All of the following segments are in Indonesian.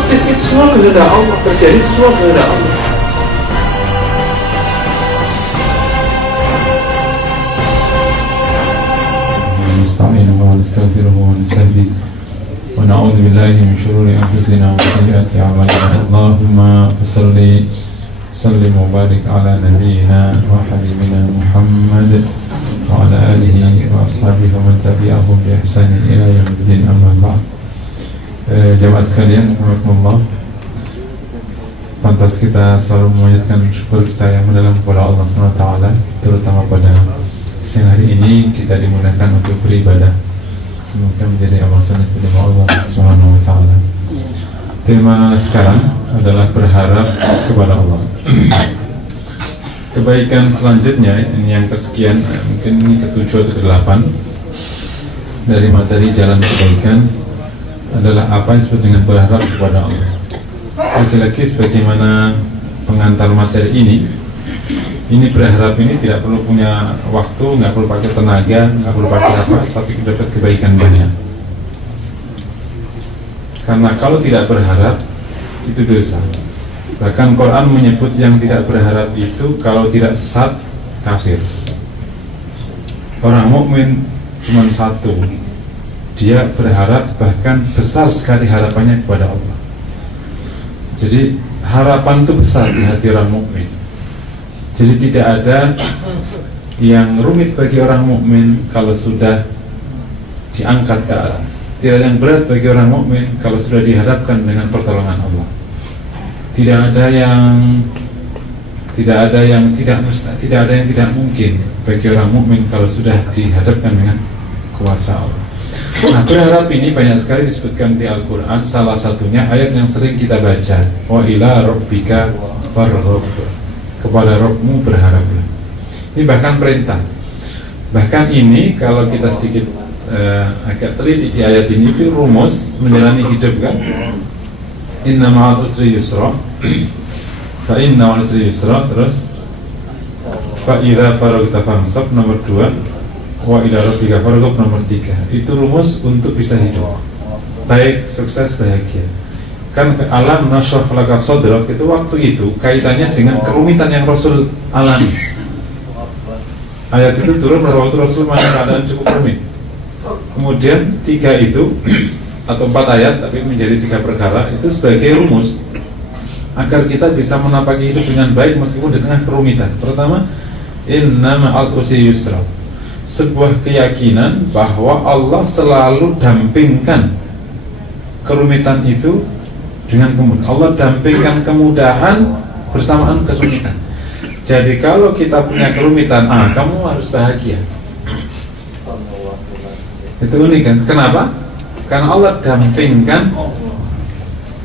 persis itu semua kehendak Allah, terjadi itu semua kehendak Allah. نستعينه ونستغفره ونستهديه ونعوذ بالله من شرور أنفسنا وسيئات أعمالنا. اللهم صل وسلم وبارك على نبينا وحبيبنا محمد وعلى آله وأصحابه ومن تبعهم بإحسان إلى يوم الدين. أما بعد. Jemaah sekalian, Alhamdulillah, pantas kita selalu memanjatkan syukur kita yang mendalam kepada Allah SWT, terutama pada siang hari ini kita dimudahkan untuk beribadah. Semoga menjadi amal sunnah dari Allah Subhanahu wa taala. Tema sekarang adalah berharap kepada Allah. Kebaikan selanjutnya, ini yang kesekian, mungkin ini ke-7 atau ke-8 dari materi jalan kebaikan, adalah apa yang disebut dengan berharap kepada Allah. Lagi-lagi sebagaimana pengantar materi ini berharap ini tidak perlu punya waktu, nggak perlu pakai tenaga, nggak perlu pakai apa, tapi kita dapat kebaikan banyak. Karena kalau tidak berharap itu dosa. Bahkan Quran menyebut yang tidak berharap itu kalau tidak sesat kafir. Orang mukmin cuma satu, dia berharap, bahkan besar sekali harapannya kepada Allah. Jadi harapan itu besar di hati orang mukmin. Jadi tidak ada yang rumit bagi orang mukmin kalau sudah diangkat ke atas. Tidak ada yang berat bagi orang mukmin kalau sudah dihadapkan dengan pertolongan Allah. Tidak ada yang tidak mungkin bagi orang mukmin kalau sudah dihadapkan dengan kuasa Allah. Nah, berharap ini banyak sekali disebutkan di Al-Quran. Salah satunya ayat yang sering kita baca, wa ila rabbika farghab, kepada Rabbmu berharaplah. Ini bahkan perintah. Bahkan ini kalau kita sedikit agak teliti di ayat ini, itu rumus menjalani hidup kan. Inna ma'al usri yusra, fa inna ma'al usri yusra, terus fa idza faragta fansab, nomor 2, wa ila rabbika farghab, nomor 3. Itu rumus untuk bisa hidup baik, sukses, bahagia. Kan alam nashrah laka sadrak, itu waktu itu kaitannya dengan kerumitan yang Rasul alami. Ayat itu turun pada waktu Rasul masih keadaan cukup rumit. Kemudian 3 itu atau 4 ayat tapi menjadi 3 perkara itu sebagai rumus agar kita bisa menapaki hidup dengan baik meskipun di tengah kerumitan. Pertama, inna ma'al usri yusra, sebuah keyakinan bahwa Allah selalu dampingkan kerumitan itu dengan kemudahan. Allah dampingkan kemudahan bersamaan kerumitan. Jadi kalau kita punya kerumitan, kamu harus bahagia. Itu unik kan? Kenapa? Karena Allah dampingkan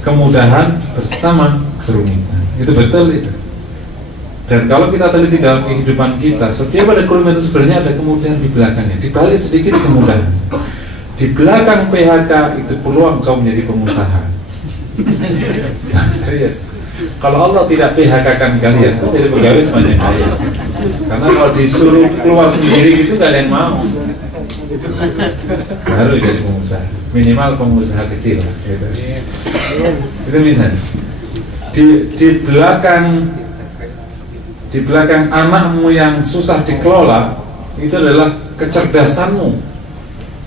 kemudahan bersama kerumitan. Itu betul itu. Dan kalau kita teliti dalam kehidupan kita, setiap ada kerumitan sebenarnya ada kemudahan di belakangnya. Di balik sedikit kemudahan. Di belakang PHK itu peluang kau menjadi pengusaha. Nah, serius. Kalau Allah tidak PHK-kan kalian, jadi pegawai semacam kalian. Karena kalau disuruh keluar sendiri itu gak ada yang mau. Baru jadi pengusaha, minimal pengusaha kecil gitu. Itu misalnya di belakang anakmu yang susah dikelola, itu adalah kecerdasanmu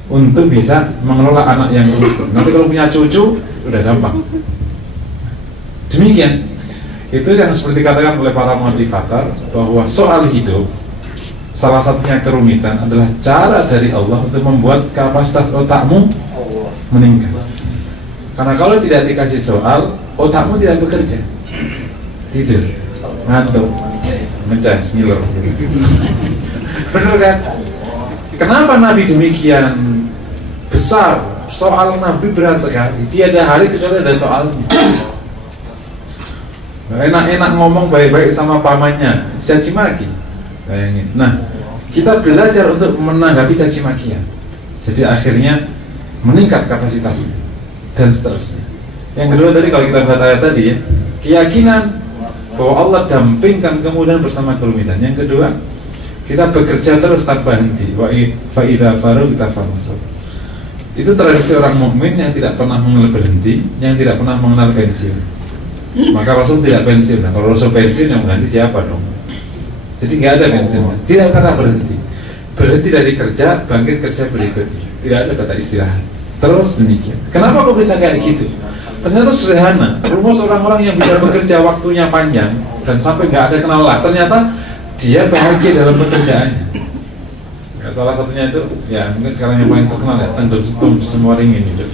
untuk bisa mengelola anak yang miskin. Nanti kalau punya cucu udah gampang. Demikian, itu yang seperti dikatakan oleh para motivator, bahwa soal hidup salah satunya kerumitan adalah cara dari Allah untuk membuat kapasitas otakmu meningkat. Karena kalau tidak dikasih soal, otakmu tidak bekerja, tidur, ngantuk, mencas, ngiler. Benar kan? Kenapa Nabi demikian besar? Soal Nabi berat sekali. Tiada hari kecuali ada soalnya. Enak-enak ngomong baik-baik sama pamannya, caci maki. Bayangin. Nah, kita belajar untuk menanggapi caci makian. Jadi akhirnya meningkat kapasitasnya dan seterusnya. Yang kedua tadi kalau kita lihat ayat tadi ya, keyakinan bahwa Allah dampingkan kemudahan bersama kerumitan. Yang kedua, kita bekerja terus tanpa henti. Wa fa idza faragta fansab. Itu tradisi orang mukmin yang tidak pernah mengenal berhenti, yang tidak pernah mengenal pensiun. Maka Rasul tidak pensiun. Nah, kalau Rasul pensiun yang mengganti siapa dong? Jadi nggak ada pensiun, tidak pernah berhenti. Berhenti dari kerja, bangkit kerja berikutnya. Tidak ada kata istirahat. Terus demikian. Kenapa kok bisa kayak gitu? Ternyata sederhana. Rumus orang-orang yang bisa bekerja waktunya panjang dan sampai nggak ada kenal lah, ternyata dia bahagia dalam pekerjaannya. Ya, salah satunya itu, ya mungkin sekarang yang paling terkenal ya, Tengku Semua Ringin itu.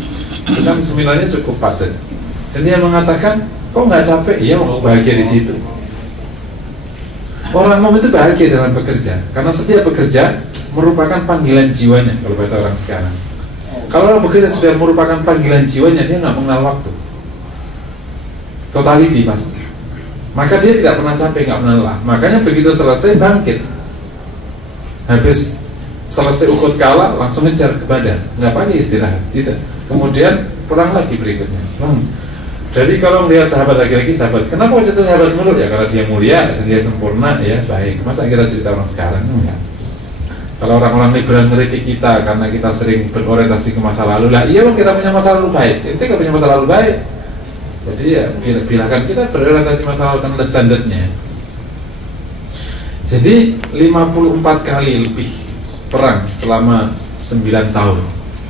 Itu kan seminarnya cukup padat. Dan dia mengatakan, kok nggak capek? Iya, mau bahagia di situ. Orang mukmin itu bahagia dalam bekerja, karena setiap bekerja merupakan panggilan jiwanya kalau bahasa orang sekarang. Kalau orang bekerja sudah merupakan panggilan jiwanya, dia nggak mengenal waktu, totality pasti. Maka dia tidak pernah capek, nggak pernah lelah. Makanya begitu selesai bangkit, habis selesai ukut kala langsung ngejar ke badan, nggak pakai istirahat. Kemudian pulang lagi berikutnya. Jadi kalau melihat sahabat laki-laki, sahabat, kenapa cerita sahabat mulut ya? Karena dia mulia dan dia sempurna, ya baik. Masa kita cerita orang sekarang? Enggak. Kalau orang-orang liberal ngeritik kita karena kita sering berorientasi ke masa lalu, lah iya kita punya masa lalu baik, kita nggak punya masa lalu baik. Jadi ya bilangkan kita berorientasi masa lalu kan ada standarnya. Jadi 54 kali lebih perang selama 9 tahun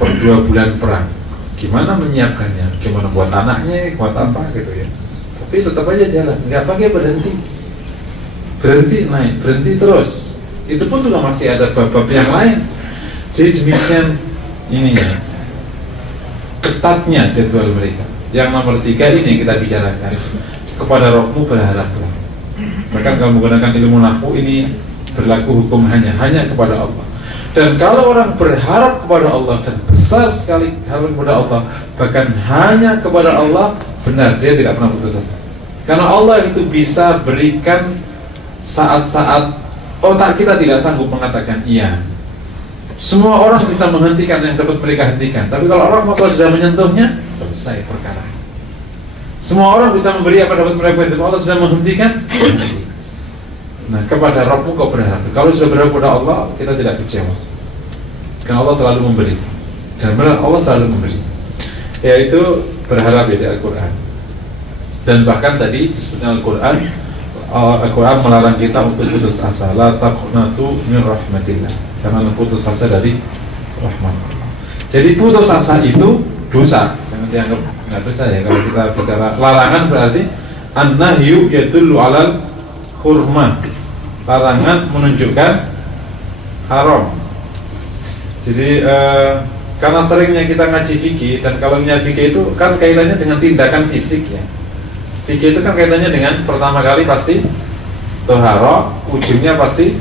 per 2 bulan perang. Gimana menyiapkannya, gimana buat anaknya, buat apa gitu ya. Tapi tetap aja jalan, nggak pakai berhenti. Berhenti naik, berhenti terus. Itu pun juga masih ada bab-bab yang lain. Jadi demikian ini ya, ketatnya jadwal mereka. Yang nomor 3 ini yang kita bicarakan, kepada rohmu berharaplah. Bahkan kalau menggunakan ilmu nahwu ini berlaku hukum hanya kepada Allah. Dan kalau orang berharap kepada Allah dan besar sekali harap kepada Allah, bahkan hanya kepada Allah, benar dia tidak pernah putus asa. Karena Allah itu bisa berikan saat-saat otak kita tidak sanggup mengatakan iya. Semua orang bisa menghentikan yang dapat mereka hentikan, tapi kalau orang Allah sudah menyentuhnya, selesai perkara. Semua orang bisa memberi apa dapat mereka hentikan, Allah sudah menghentikan. Nah, kepada Rabbmu kau berharap. Kalau sudah berharap kepada Allah, kita tidak kecewa. Karena Allah selalu memberi. Dan benar Allah selalu memberi. Yaitu berharap ya di Al-Quran. Dan bahkan tadi disebutnya Al-Quran melarang kita untuk putus asa. La taqnatu min rahmatillah. Jangan putus asa dari rahmat Allah. Jadi putus asa itu dosa. Jangan dianggap nggak dosa ya. Kalau kita bicara larangan berarti an-nahyu yadullu alal hurmah. Larangan menunjukkan haram. Jadi karena seringnya kita ngaji fikih, dan kalau ngaji fikih itu kan kaitannya dengan tindakan fisik ya. Fikih itu kan kaitannya dengan pertama kali pasti toharo, ujungnya pasti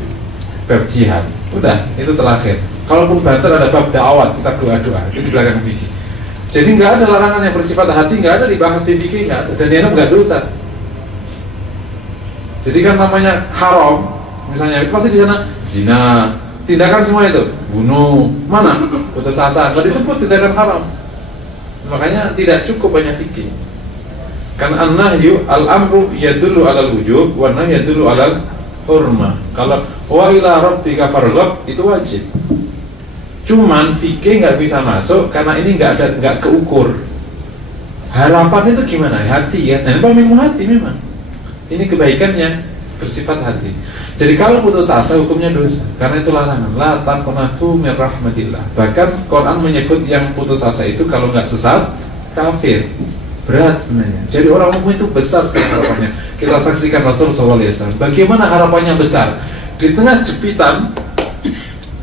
bab jihad. Udah, itu terakhir. Kalaupun batal ada bab da'awat, kita doa-doa, itu di belakang fikih. Jadi nggak ada larangan yang bersifat hati, nggak ada dibahas di fikih, nggak ada. Dan dia nggak dosa. Jadi kan namanya haram, misalnya pasti di sana zina, tindakan semua itu, bunuh, mana putus asa, nggak disebut tindakan haram. Makanya tidak cukup banyak fikih. Karena an-nahyu al-amru yadullu alal wujub, wa nahyu yadullu alal hurmah. Kalau wa ila rabbika farghab itu wajib. Cuman fikih nggak bisa masuk karena ini nggak keukur. Harapan itu gimana? Hati ya. Nah, memang hati memang. Ini kebaikannya bersifat hati. Jadi kalau putus asa hukumnya dosa, karena itu larangan. La taqnatu min rahmatillah. Bahkan Quran menyebut yang putus asa itu kalau nggak sesat kafir. Berat sebenarnya. Jadi orang mukmin itu besar sekali harapannya. Kita saksikan Rasulullah SAW. Bagaimana harapannya besar di tengah jepitan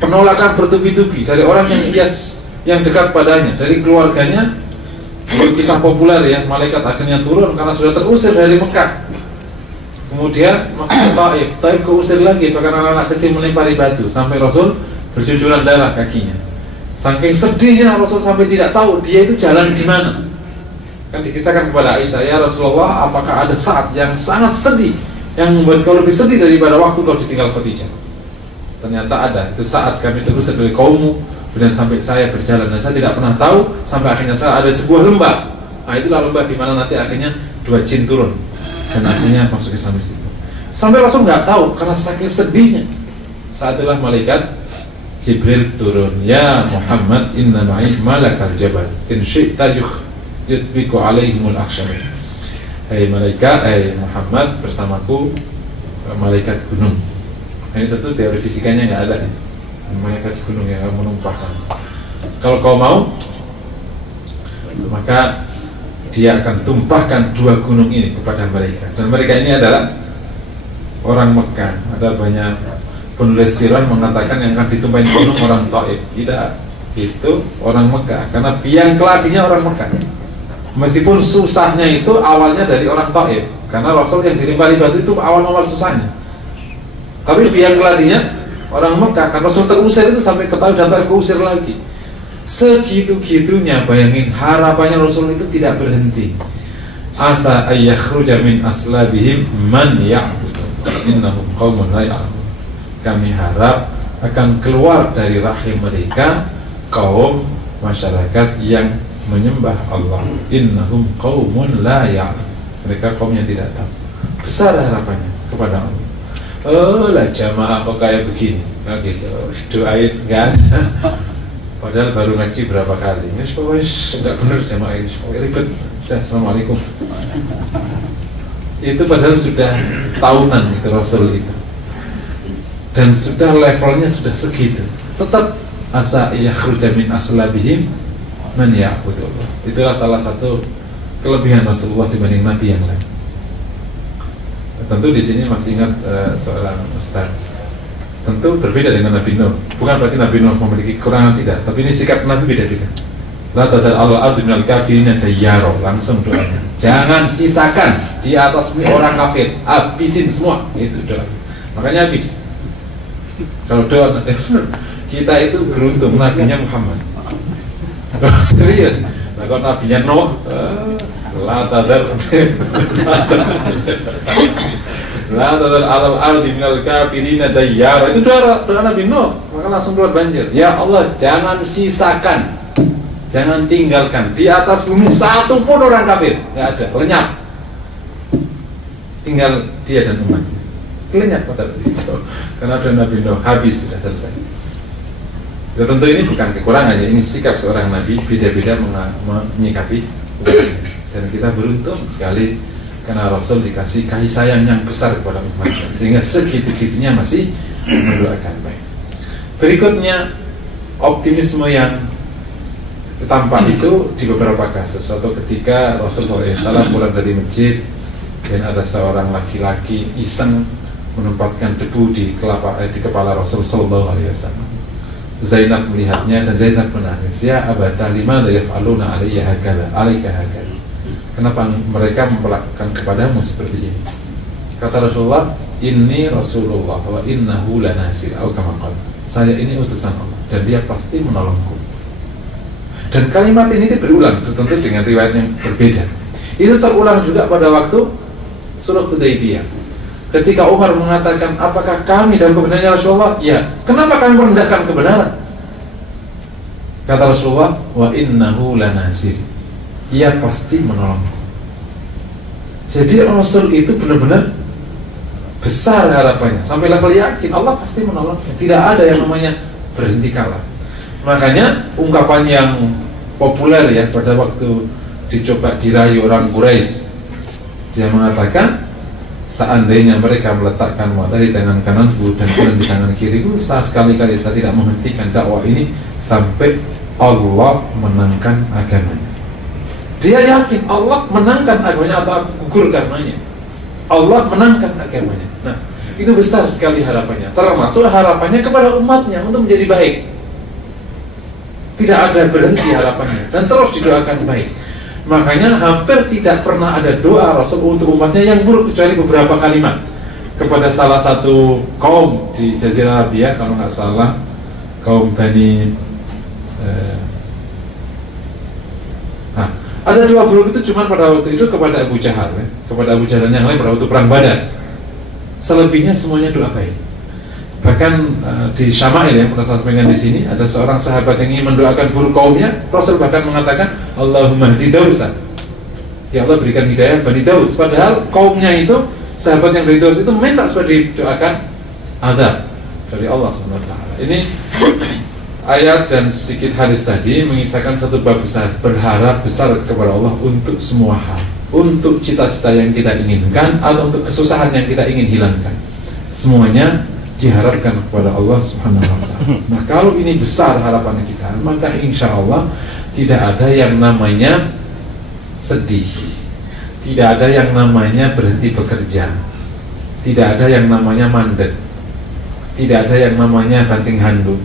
penolakan bertubi-tubi dari orang yang dekat padanya, dari keluarganya. Kisah populer ya, malaikat akhirnya turun karena sudah terusir dari Mekah. Kemudian masuk ke Taif keusir lagi, bahkan anak-anak kecil melempari batu sampai Rasul bercucuran darah kakinya. Saking sedihnya Rasul sampai tidak tahu dia itu jalan di mana. Kan dikisahkan kepada Aisyah, ya Rasulullah, apakah ada saat yang sangat sedih yang membuat kau lebih sedih daripada waktu kau ditinggal Khadijah? Ternyata ada. Itu saat kami terusir dari kaummu, kemudian sampai saya berjalan dan saya tidak pernah tahu sampai akhirnya saya ada sebuah lembah. Nah, itulah lembah di mana nanti akhirnya 2 jin turun. Dan akhirnya masuk Islam di situ. Sampai Rasul nggak tahu karena saking sedihnya. Saat itulah malaikat Jibril turun, ya Muhammad inna ma'i malakal jabal in syi'ta yutbiku alaihimul akshamin. Hai Muhammad, bersamaku malaikat gunung. Ini tentu teori fisikanya nggak ada ya, malaikat gunung yang menumpahkan. Kalau kau mau, maka dia akan tumpahkan 2 gunung ini kepada mereka. Dan mereka ini adalah orang Mekah. Ada banyak penulis sirah mengatakan yang akan ditumpahin gunung orang Taif. Tidak, itu orang Mekah, karena biang keladinya orang Mekah. Meskipun susahnya itu awalnya dari orang Taif, karena Rasul yang dilimpari batu itu awal-awal susahnya. Tapi biang keladinya orang Mekah, karena Rasul terusir itu sampai ke Taif dan terusir lagi. Segitu-gitunya, bayangin, harapannya Rasul itu tidak berhenti. Asa ayyakhruja min aslabihim man ya'budu innahum qaumun la ya'lamun. Kami harap akan keluar dari rahim mereka kaum masyarakat yang menyembah Allah. Innahum qaumun la ya'lamun. Mereka kaum yang tidak tahu. Besar harapannya kepada Allah. Oh lah jamaah kok kayak begini, nah, gitu. Doain kan. Padahal baru ngaji berapa kali. Ya pokoknya enggak benar jamaah ini, ribet. Sudah, assalamualaikum. Itu padahal sudah tahunan itu Rasul itu. Dan sudah levelnya sudah segitu. Tetap asa yakhruja min aslabihim man ya'budullah. Itulah salah satu kelebihan Rasulullah dibanding nabi yang lain. Tentu di sini masih ingat seorang ustaz. Tentu berbeda dengan Nabi Nuh. Bukan berarti Nabi Nuh memiliki kekurangan, tidak, tapi ini sikap Nabi beda-beda. La tadar al-ardi minal kafirina dayyaro. Langsung doanya, jangan sisakan di atas bumi orang kafir, habisin semua. Itu doa. Makanya habis. Kalau doa kita itu beruntung, nabinya Muhammad. Serius. Nah, kalau nabinya Nuh, la tadar la tadar al-ardi minal kafirina dayyaro. Itu doa Nabi Nuh. Maka langsung keluar banjir. Ya Allah, jangan sisakan, jangan tinggalkan di atas bumi satu pun orang kafir. Nggak ada, lenyap. Tinggal dia dan umatnya. Lenyap pada itu. Karena ada Nabi Nuh, habis, sudah selesai. Ya, tentu ini bukan kekurangan ya, ini sikap seorang nabi, beda-beda menyikapi. Dan kita beruntung sekali karena Rasul dikasih kasih sayang yang besar kepada umatnya, sehingga segitu-gitunya masih mendoakan baik. Berikutnya, optimisme yang tampak itu di beberapa kasus. Suatu ketika Rasulullah SAW pulang dari masjid dan ada seorang laki-laki iseng menempatkan debu di kepala Rasul SAW. Zainab melihatnya dan Zainab menangis. Ya Abata, lima la yaf'aluna alayya hakala, alayka hakala. Kenapa mereka memperlakukan kepadamu seperti ini? Kata Rasulullah, inni Rasulullah wa innahu lanasir, atau kama qala. Saya ini utusan Allah dan dia pasti menolongku. Dan kalimat ini berulang, tentu dengan riwayat yang berbeda. Itu terulang juga pada waktu Sulh Hudaybiyah. Ketika Umar mengatakan, apakah kami dalam kebenarannya Rasulullah? Ya. Kenapa kami merendahkan kebenaran? Kata Rasulullah, wa innahu lanasir. Ia pasti menolongku. Jadi Rasul itu benar-benar besar harapannya, sampai level yakin Allah pasti menolongnya. Tidak ada yang namanya berhenti kalah. Makanya ungkapan yang populer ya pada waktu dicoba dirayu orang Quraisy, dia mengatakan, seandainya mereka meletakkan mata di tangan kananku dan kemudian di tangan kiriku, sekali-kali saya tidak menghentikan dakwah ini sampai Allah menangkan agamanya. Dia yakin Allah menangkan agamanya atau aku gugur karenanya. Allah menangkan agamanya. Nah, itu besar sekali harapannya. Termasuk harapannya kepada umatnya untuk menjadi baik. Tidak ada berhenti harapannya dan terus didoakan baik. Makanya hampir tidak pernah ada doa Rasul untuk umatnya yang buruk kecuali beberapa kalimat kepada salah satu kaum di Jazirah Arabia, kalau nggak salah kaum Bani ada dua buruk itu cuma pada waktu itu kepada Abu Jahal ya. Kepada Abu Jahal yang lain pada waktu perang Badar. Selebihnya semuanya doa baik. Bahkan di Syama'il yang pernah saya sampaikan di sini, ada seorang sahabat yang ingin mendoakan buruk kaumnya. Rasul bahkan mengatakan, Allahumma hdi Dausan. Ya Allah, berikan hidayah Bani Daus. Padahal kaumnya itu, sahabat yang dari Daus itu minta supaya didoakan azab. dari Allah SWT. Ini ayat dan sedikit hadis tadi mengisahkan satu bab besar, berharap besar kepada Allah untuk semua hal, untuk cita-cita yang kita inginkan atau untuk kesusahan yang kita ingin hilangkan, semuanya diharapkan kepada Allah Subhanahu wa ta'ala. Nah, kalau ini besar harapan kita, maka insya Allah tidak ada yang namanya sedih, tidak ada yang namanya berhenti bekerja, tidak ada yang namanya mandek, tidak ada yang namanya banting handuk,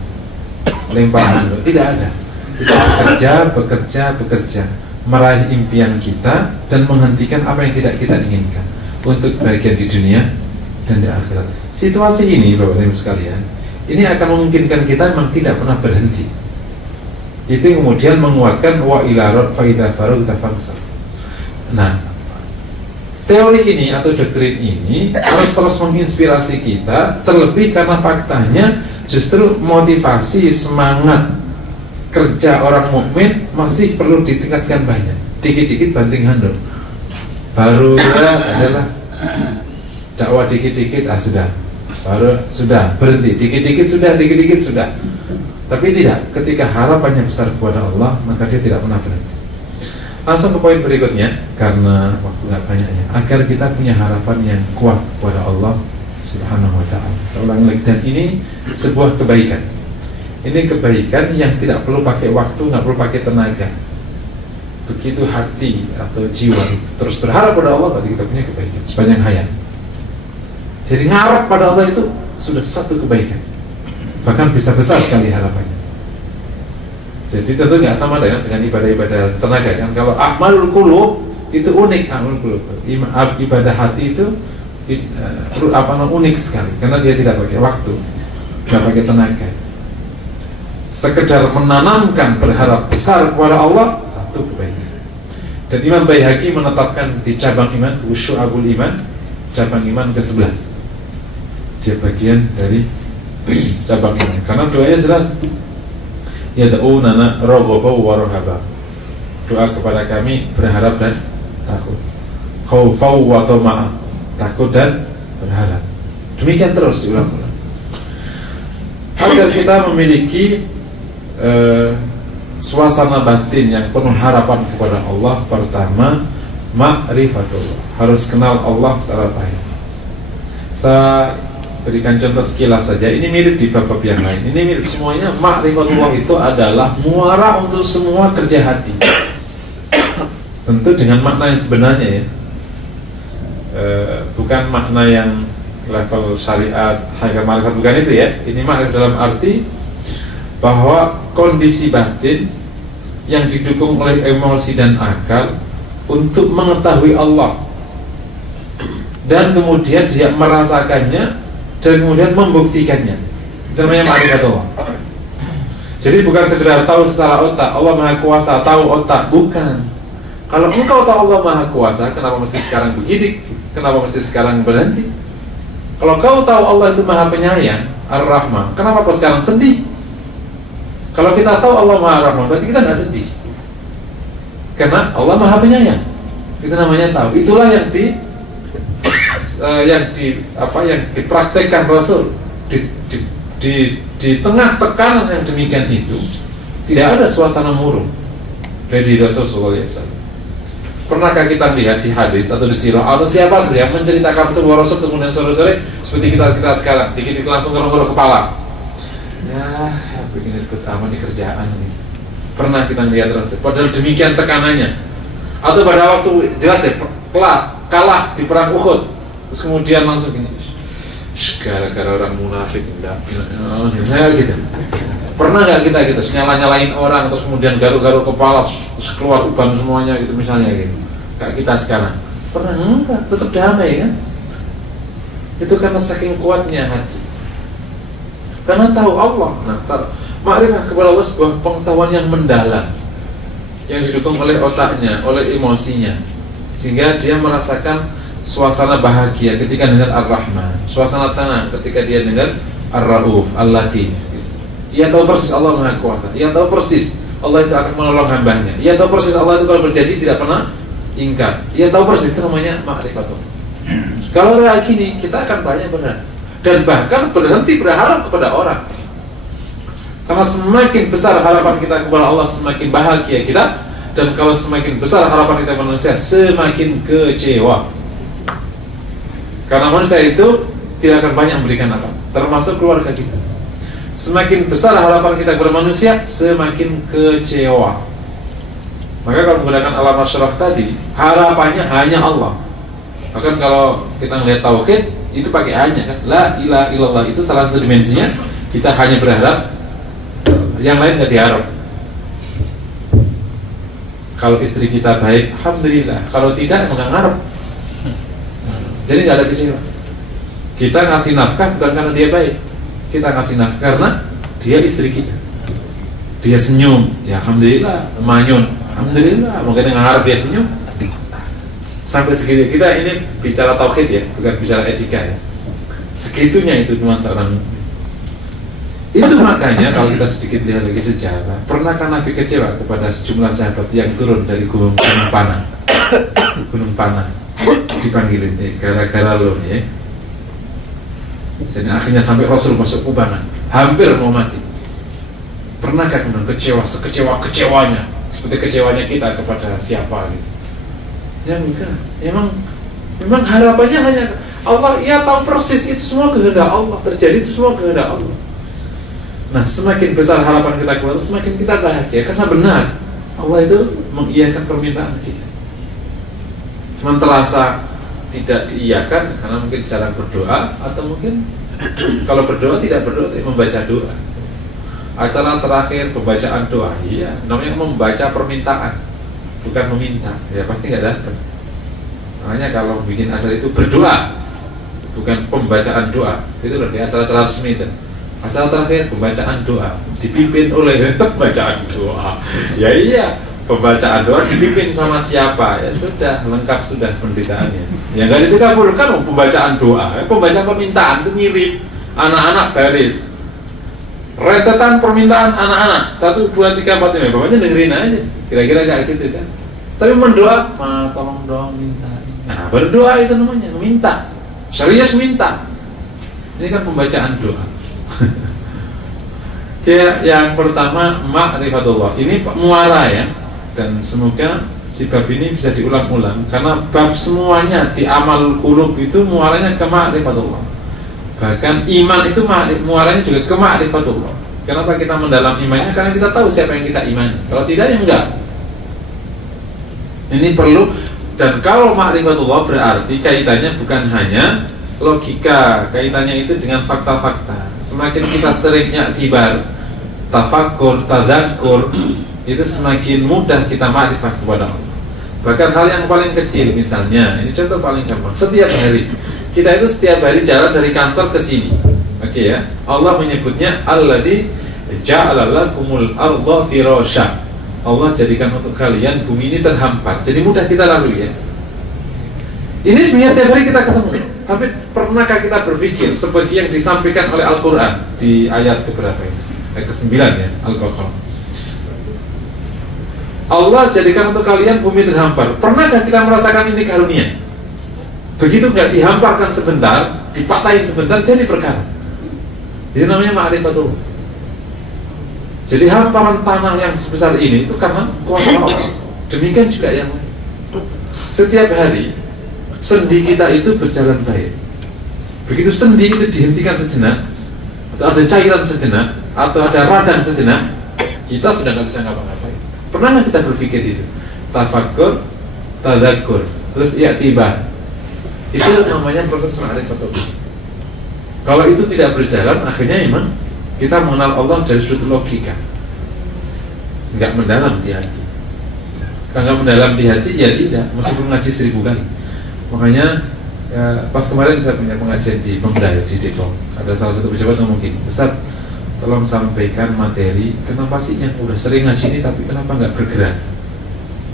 lempar handuk, tidak ada. Kita bekerja, meraih impian kita dan menghentikan apa yang tidak kita inginkan untuk bagian di dunia dan di akhirat. Situasi ini, Bapak Ibu sekalian, ini akan memungkinkan kita memang tidak pernah berhenti. Itu kemudian menguatkan wa ila fa idza faragta fansab. Nah, teori ini atau doktrin ini harus terus menginspirasi kita, terlebih karena faktanya justru motivasi semangat kerja orang mukmin masih perlu ditingkatkan banyak. Dikit-dikit banting handuk. Baru adalah dakwah dikit-dikit sudah. Baru sudah berhenti. Dikit-dikit sudah. Tapi tidak, ketika harapannya besar kepada Allah, maka dia tidak pernah berhenti. Langsung ke poin berikutnya, karena waktu gak banyaknya, agar kita punya harapan yang kuat kepada Allah Subhanahu wa ta'ala. Seulang lagi, dan ini sebuah kebaikan. Ini kebaikan yang tidak perlu pakai waktu, nggak perlu pakai tenaga. Begitu hati atau jiwa terus berharap pada Allah, berarti kita punya kebaikan sepanjang hayat. Jadi ngarap pada Allah itu sudah satu kebaikan, bahkan bisa besar sekali harapannya. Jadi tentu nggak sama dengan ibadah-ibadah tenaga kan. Kalau amalul qulub itu unik, amalul qulub, ibadah hati itu unik sekali karena dia tidak pakai waktu, tidak pakai tenaga. Sekedar menanamkan berharap besar kepada Allah, satu kebaikan. Dan Imam Baihaqi menetapkan di cabang iman, Syu'abul Iman, cabang iman ke-11. Dia bagian dari cabang iman. Karena doanya jelas, yad'unana raghaba wa rahaba. Doa kepada kami berharap dan takut. Khaufau wa tama'a, takut dan berharap. Demikian terus diulang-ulang. Agar kita memiliki suasana batin yang penuh harapan kepada Allah, pertama ma'rifatullah, harus kenal Allah secara baik. Saya berikan contoh sekilas saja, ini mirip di bab-bab yang lain, ini mirip semuanya. Ma'rifatullah itu adalah muara untuk semua kerja hati, tentu dengan makna yang sebenarnya ya, bukan makna yang level syariat, hakikat ma'rifat, bukan itu ya. Ini ma'rifat dalam arti bahwa kondisi batin yang didukung oleh emosi dan akal untuk mengetahui Allah, dan kemudian dia merasakannya dan kemudian membuktikannya, namanya ma'rifatullah. Jadi bukan sekedar tahu secara otak Allah Maha Kuasa, tahu otak, bukan. Kalau engkau tahu Allah Maha Kuasa, kenapa mesti sekarang begini? Kenapa mesti sekarang berhenti? Kalau kau tahu Allah itu Maha Penyayang, Ar-Rahman, kenapa kau sekarang sedih? Kalau kita tahu Allah Maha Rahman, berarti kita nggak sedih, karena Allah Maha Penyayang. Itu namanya tahu. Itulah yang dipraktekkan Rasul di tengah tekanan yang demikian itu. Tidak ada suasana murung dari Rasul Sallallahu Alaihi Wasallam. Pernahkah kita lihat di hadis atau di sirah atau siapa saja yang menceritakan sebuah Rasul kemudian sore-sore seperti kita sekarang, dikit-dikit langsung garuk-garuk kepala, ya begini ikut aman di kerjaan ini. Pernah kita lihat Rasul, padahal demikian tekanannya. Atau pada waktu jelas ya kalah di perang Uhud, terus kemudian langsung gini, gara-gara orang munafik enggak gitu. Pernah nggak kita gitu nyalain orang terus kemudian garuk-garuk kepala terus keluar uban semuanya gitu misalnya gitu, kayak kita sekarang? Pernah enggak? Tetap damai kan? Itu karena saking kuatnya hati, karena tahu Allah. Nah, makrifah kepada Allah sebuah pengetahuan yang mendalam yang didukung oleh otaknya, oleh emosinya, sehingga dia merasakan suasana bahagia ketika dengar Ar-Rahman, suasana tenang ketika dia dengar Ar-Rauf, Al-Latif. Ia tahu persis Allah Maha Kuasa, ia tahu persis Allah itu akan menolong hambanya, ia tahu persis Allah itu kalau berjanji tidak pernah ingkar, ia tahu persis. Itu namanya makrifah. Kalau kayak gini kita akan banyak benar. dan bahkan berhenti berharap kepada orang. Karena semakin besar harapan kita kepada Allah, semakin bahagia kita. Dan kalau semakin besar harapan kita kepada manusia, semakin kecewa. Karena manusia itu tidak akan banyak memberikan apa, termasuk keluarga kita. Semakin besar harapan kita kepada manusia, semakin kecewa. Maka kalau menggunakan alam asyraf tadi, harapannya hanya Allah. Bahkan kalau kita melihat tauhid, itu pakai hanya kan, la ilaha illallah, itu salah satu dimensinya. Kita hanya berharap, yang lain nggak diharap. Kalau istri kita baik, alhamdulillah. Kalau tidak, emang nggak ngarep. Jadi nggak ada kecewa. Kita ngasih nafkah bukan karena dia baik, kita ngasih nafkah karena dia istri kita. Dia senyum, ya alhamdulillah. Manyun, alhamdulillah. Mau kita ngarep dia senyum. Sampai segitu. Kita ini bicara tauhid ya, bukan bicara etika ya. Segitunya itu cuma seorang. Itu makanya kalau kita sedikit lihat lagi sejarah, pernahkah Nabi kecewa kepada sejumlah sahabat yang turun dari gunung Panah? Gunung Panah dipanggilin, gara-gara lo nih ya. Dan akhirnya sampai Rasul masuk kubangan, hampir mau mati. Pernahkah kemudian kecewa sekecewa-kecewanya, seperti kecewanya kita kepada siapa gitu? Ya enggak. Memang harapannya hanya Allah. Ia tahu persis itu semua kehendak Allah, terjadi itu semua kehendak Allah. Nah, semakin besar harapan kita kepada Allah, semakin kita bahagia. Karena benar, Allah itu mengiyakan permintaan kita. Cuma terasa tidak diiyakan karena mungkin jarang berdoa, atau mungkin kalau berdoa tidak berdoa, tapi membaca doa. Acara terakhir pembacaan doa, iya, namanya membaca permintaan, bukan meminta. Ya pasti nggak datang. Makanya kalau bikin acara itu berdoa, bukan pembacaan doa. Itu lebih acara-acara resmi itu. Acara terakhir pembacaan doa dipimpin oleh pembacaan doa. Ya iya, pembacaan doa dipimpin sama siapa? Ya sudah, lengkap sudah pendetaannya. Ya nggak dikabulkan pembacaan doa. Pembacaan permintaan itu mirip anak-anak baris. Rentetan permintaan anak-anak 1, 2, 3, 4, 5. Bapaknya dengerin aja. Kira-kira kayak gitu kan. Tapi mendoa, tolong dong minta. Nah, berdoa itu namanya meminta. Serius minta. Ini kan pembacaan doa. Yang pertama ma'rifatullah. Ini muara ya. Dan semoga si bab ini bisa diulang-ulang, karena bab semuanya di amal qulub itu muaranya ke ma'rifatullah. Bahkan iman itu muaranya juga ke ma'rifatullah. Kenapa kita mendalam imannya? Karena kita tahu siapa yang kita imani. Kalau tidak ya enggak. Ini perlu. Dan kalau ma'rifatullah berarti kaitannya bukan hanya logika, kaitannya itu dengan fakta-fakta. Semakin kita seringnya iktibar, tafakkur, tadzakur, itu semakin mudah kita ma'rifah kepada Allah. Bahkan hal yang paling kecil misalnya, ini contoh paling gampang. Setiap hari kita itu setiap hari jalan dari kantor ke sini. Oke ya. Allah menyebutnya alladzi ja'ala lakumul arda firasya. Allah jadikan untuk kalian bumi ini terhampar. Jadi mudah kita lalui ya. Ini sebenarnya tiap hari kita ketemu. Tapi pernahkah kita berpikir seperti yang disampaikan oleh Al-Quran di ayat keberapa ini? Ayat ke-9 ya, Al-Baqarah. Allah jadikan untuk kalian bumi terhampar. Pernahkah kita merasakan ini karunia? Begitu nggak dihamparkan sebentar, dipatahin sebentar, jadi perkara. Itu namanya ma'rifatullah. Jadi hamparan tanah yang sebesar ini itu karena kuasa Allah. Demikian juga yang lain. Setiap hari sendi kita itu berjalan baik. Begitu sendi itu dihentikan sejenak, atau ada cairan sejenak, atau ada radang sejenak, kita sudah nggak bisa ngapa-ngapain. Pernah nggak kita berpikir itu? Tafakkur, tadzakur, terus i'tibar. Itu namanya proses ma'rifatullah. Kalau itu tidak berjalan, akhirnya memang kita mengenal Allah dari sudut logika, nggak mendalam di hati. Kalau nggak mendalam di hati, ya tidak, meskipun ngaji 1000 kali. Makanya ya, pas kemarin saya punya pengajian di Pemda di Depok, ada salah satu pejabat ngomong gini, Ustaz, tolong sampaikan materi, kenapa sih yang udah sering ngaji ini tapi kenapa nggak bergerak?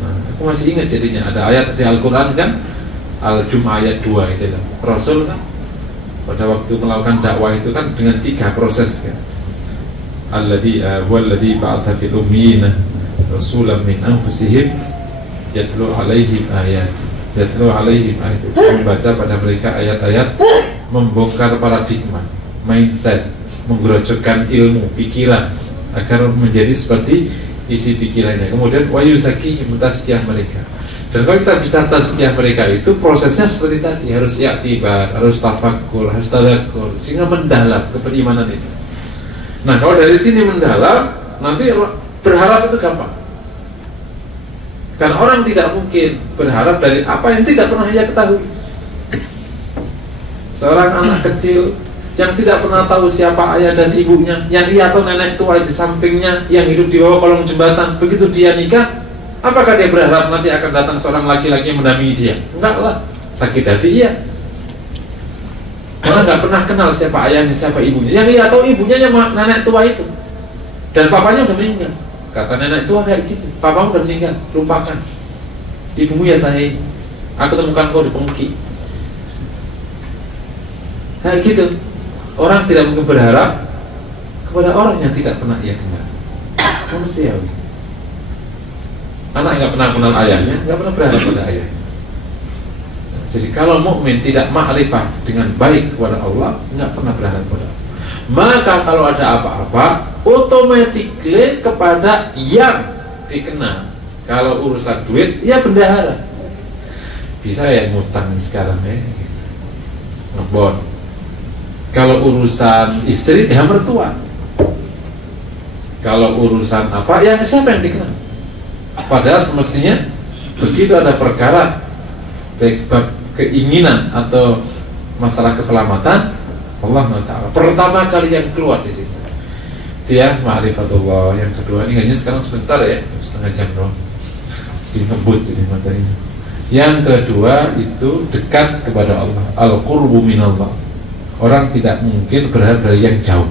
Nah, aku masih ingat jadinya ada ayat di Al-Quran kan, Al-Jum'ah ayat 2 itu lah. Rasul kan pada waktu melakukan dakwah itu kan dengan 3 proses kan. Alladzi huwallazi ba'atha fil ummiyina rasulan min anfusihim yatlu alaihim ayat. Yatlu alaihim ayat. Membaca pada mereka ayat-ayat membongkar paradigma, mindset, menggerojokkan ilmu, pikiran agar menjadi seperti isi pikirannya. Kemudian wayuzakihim, tazkiyah mereka. Dan kalau kita bisa tazkiyah mereka itu prosesnya seperti tadi, harus i'tibar, harus tafakkur, harus tadakkur, sehingga mendalam keimanan itu. Nah, kalau dari sini mendalam, nanti berharap itu gampang. Karena orang tidak mungkin berharap dari apa yang tidak pernah ia ketahui. Seorang anak kecil yang tidak pernah tahu siapa ayah dan ibunya, yang ia atau nenek tua di sampingnya, yang hidup di bawah kolong jembatan, begitu dia nikah, apakah dia berharap nanti akan datang seorang laki-laki yang mendampingi dia? Enggak lah, sakit hati iya. Karena nggak pernah kenal siapa ayahnya, siapa ibunya. Yang ia tahu ibunya yang nenek tua itu, dan papanya udah meninggal. Kata nenek tua kayak gitu, papamu udah meninggal, lupakan. Ibumu ya saya, aku temukan kau di pengki. Kayak gitu. Orang tidak mungkin berharap kepada orang yang tidak pernah ia kenal. Manusiawi. Anak nggak pernah kenal ayahnya, nggak pernah berharap pada ayahnya. Jadi kalau mukmin tidak ma'rifah dengan baik kepada Allah, nggak pernah berharap kepada Allah. Maka kalau ada apa-apa, otomatis kepada yang dikenal. Kalau urusan duit, ya bendahara. Bisa ya ngutang sekarang ya, ngebon. Kalau urusan istri, ya mertua. Kalau urusan apa, ya siapa yang dikenal? Padahal semestinya begitu ada perkara baik keinginan atau masalah keselamatan, Allah Ta'ala pertama kali yang keluar di situ. Dia ma'rifatullah. Yang kedua, ini hanya sekarang sebentar ya, setengah jam doang. Jadi ngebut jadi materinya. Yang kedua itu dekat kepada Allah, al-qurbu minallah. Orang tidak mungkin berharap dari yang jauh,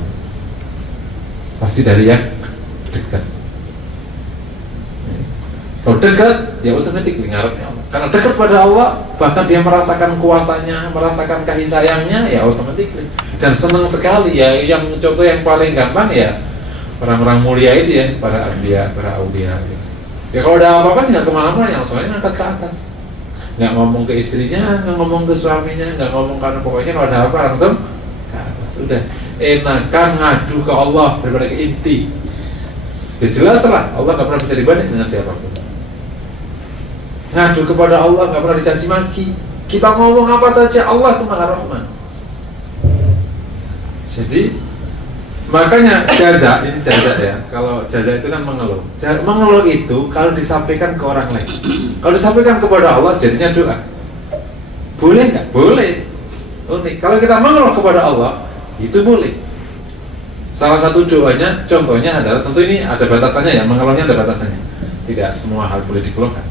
pasti dari yang dekat. Kalau dekat, ya otomatis ngarepnya Allah. Karena dekat pada Allah, bahkan dia merasakan kuasanya, merasakan kasih sayangnya, ya otomatis. Dan senang sekali ya. Yang contoh yang paling gampang ya orang-orang mulia itu ya, para anbiya, para auliya. Ya kalau ada apa-apa sih nggak kemana-mana, yang soalnya ngangkat ke atas. Nggak ngomong ke istrinya, nggak ngomong ke suaminya, nggak ngomong, karena pokoknya kalau ada apa langsung sudah enakan ngadu ke Allah daripada ke inti. Ya jelas lah, Allah nggak pernah bisa dibanding dengan siapapun. Ngadu kepada Allah nggak pernah dicaci maki. Kita ngomong apa saja, Allah itu Maha Rahman. Jadi makanya jaza, ini jaza ya. Kalau jaza itu kan mengeluh. Mengeluh itu kalau disampaikan ke orang lain. Kalau disampaikan kepada Allah jadinya doa. Boleh nggak? Boleh. Unik. Kalau kita mengeluh kepada Allah itu boleh. Salah satu doanya, contohnya adalah, tentu ini ada batasannya ya, mengeluhnya ada batasannya. Tidak semua hal boleh dikeluhkan.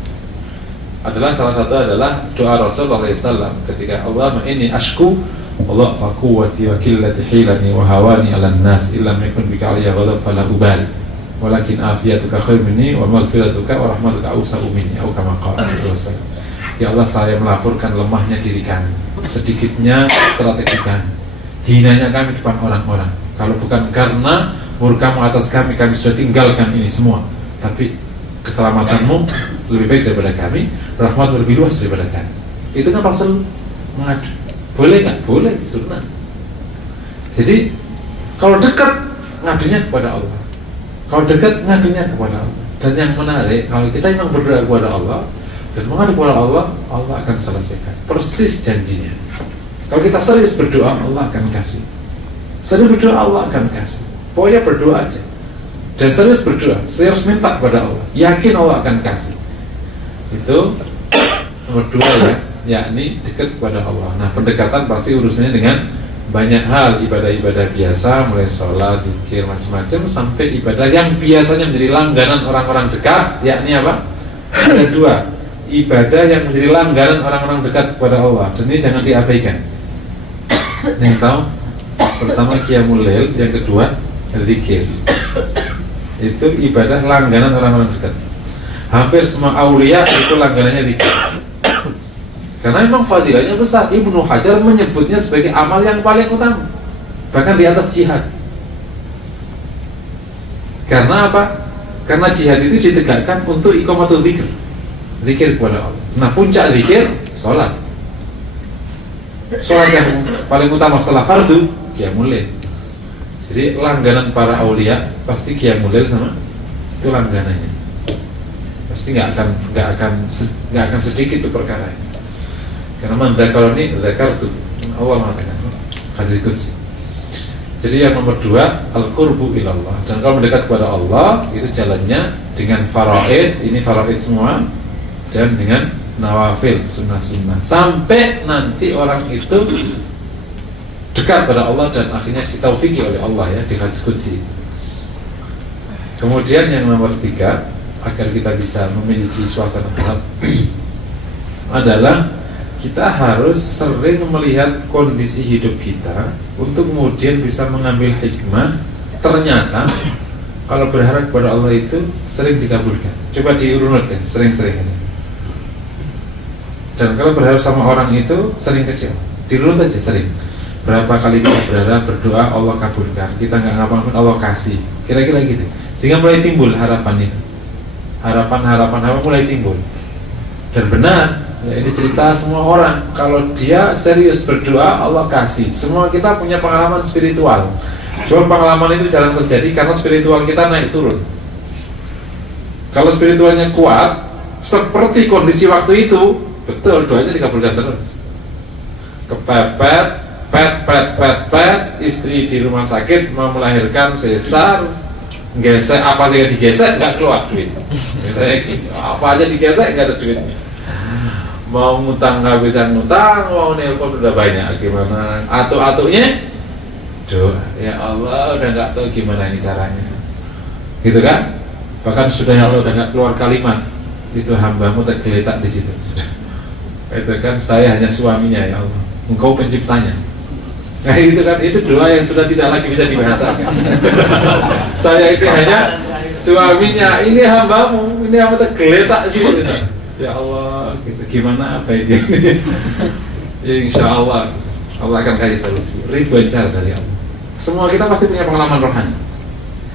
Adalah salah satu adalah doa Rasulullah SAW ketika Allahumma inni ashku Allah fa quwwati wa qillati hilani wa hawani 'alan nas illa yakun bika 'alayya ghadab fala ubali walakin afiyatuka khairun minni wa maghfiratuka wa rahmatuka awsa'u minni atau kama qala Rasul. Ya Allah, saya melaporkan lemahnya diri kami, sedikitnya strategi kami, hinanya kami depan orang-orang. Kalau bukan karena murka-Mu atas kami sudah tinggalkan ini semua. Tapi keselamatanmu lebih baik daripada kami, rahmat lebih luas daripada kami. Itu kan Rasul mengadu. Boleh nggak? Boleh, sunnah. Jadi kalau dekat ngadunya kepada Allah, kalau dekat ngadunya kepada Allah. Dan yang menarik, kalau kita memang berdoa kepada Allah dan mengadu kepada Allah, Allah akan selesaikan. Persis janjinya. Kalau kita serius berdoa, Allah akan kasih. Serius berdoa, Allah akan kasih. Pokoknya berdoa aja. Dan serius berdoa, serius minta kepada Allah, yakin Allah akan kasih. Itu nomor 2 ya, yakni dekat kepada Allah. Nah, pendekatan pasti urusannya dengan banyak hal, ibadah-ibadah biasa, mulai sholat, zikir, macam-macam, sampai ibadah yang biasanya menjadi langganan orang-orang dekat, yakni apa? Ada 2, ibadah yang menjadi langganan orang-orang dekat kepada Allah. Dan ini jangan diabaikan. Yang tahu, pertama qiyamul lail, yang kedua zikir. Itu ibadah langganan orang-orang dekat. Hampir semua aulia itu langganannya zikir. Karena memang fadilahnya besar. Ibnu Hajar menyebutnya sebagai amal yang paling utama, bahkan di atas jihad. Karena apa? Karena jihad itu ditegakkan untuk iqamatul zikir, zikir kepada Allah. Nah, puncak zikir sholat. Sholat yang paling utama setelah fardu qiyamul lail. Jadi langganan para aulia pasti qiyamul lail sama itu langganannya. Pasti nggak akan sedikit itu perkara. Karena man dzakarani dzakartu, Allah mengatakan hadis qudsi. Jadi yang nomor 2 al-qurbu ilallah, dan kalau mendekat kepada Allah itu jalannya dengan faraid, ini faraid semua, dan dengan nawafil, sunnah-sunnah, sampai nanti orang itu dekat pada Allah dan akhirnya ditaufiki oleh Allah ya di hadis qudsi. Kemudian yang nomor 3 agar kita bisa memiliki suasana hati adalah kita harus sering melihat kondisi hidup kita untuk kemudian bisa mengambil hikmah. Ternyata kalau berharap kepada Allah itu sering dikabulkan. Coba diurut deh, sering-sering aja. Dan kalau berharap sama orang itu sering kecil, dirunut aja sering. Berapa kali kita berharap, berdoa, Allah kabulkan. Kita nggak ngapa-ngapain, Allah kasih. Kira-kira gitu. Sehingga mulai timbul harapan itu. Harapan mulai timbul. Dan benar, ya ini cerita semua orang. Kalau dia serius berdoa, Allah kasih. Semua kita punya pengalaman spiritual. Cuma pengalaman itu jarang terjadi karena spiritual kita naik turun. Kalau spiritualnya kuat, seperti kondisi waktu itu, betul doanya dikabulkan terus. Kepepet, pet, istri di rumah sakit mau melahirkan sesar, gesek apa aja digesek nggak keluar duit. Misalnya gitu, apa aja digesek nggak ada duitnya. Mau ngutang nggak bisa ngutang, mau nelpon udah banyak, gimana? Atuk-atuknya doa, ya Allah udah nggak tahu gimana ini caranya, gitu kan? Bahkan sudah ya Allah udah nggak keluar kalimat, itu hambamu tergeletak di situ. Sudah. Itu kan saya hanya suaminya ya Allah, Engkau penciptanya. Nah itu kan, itu doa yang sudah tidak lagi bisa dibahasakan. Saya itu hanya suaminya, ini hambamu, ini hamba tergeletak di situ. Ya Allah, gitu. Gimana apa ini? Ya, insya Allah Allah akan kasih solusi. Ribuan cara dari Allah. Semua kita pasti punya pengalaman rohani.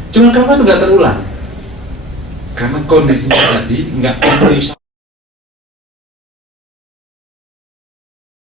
Cuma kenapa itu nggak terulang? Karena kondisinya tadi nggak memenuhi